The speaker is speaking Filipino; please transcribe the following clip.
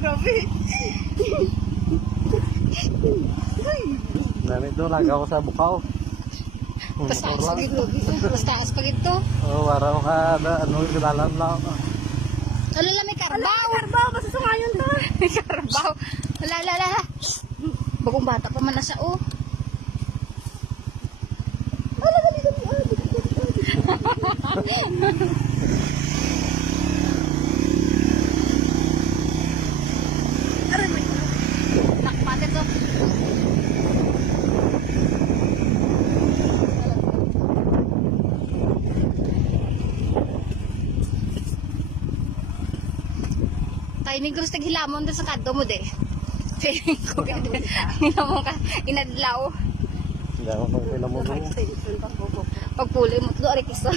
Grabe. Nani doon, lagaw ko sa bukaw. Tapos taas pa gito. Tapos taas pa gito. Oo, araw ka, ano, kinalam lang. Ano lang, may karbaw. Karbaw, masusungayon to. May karbaw. Wala. Bagong bata pa man na siya, oh. Nakpate to. Timing ko sa taghilamon doon sa kanto mo, de. Feeling ko hilamon ka, inadlaw. Hindi ako nang kailan mo. Pagpuli mo, doon, aray kisa.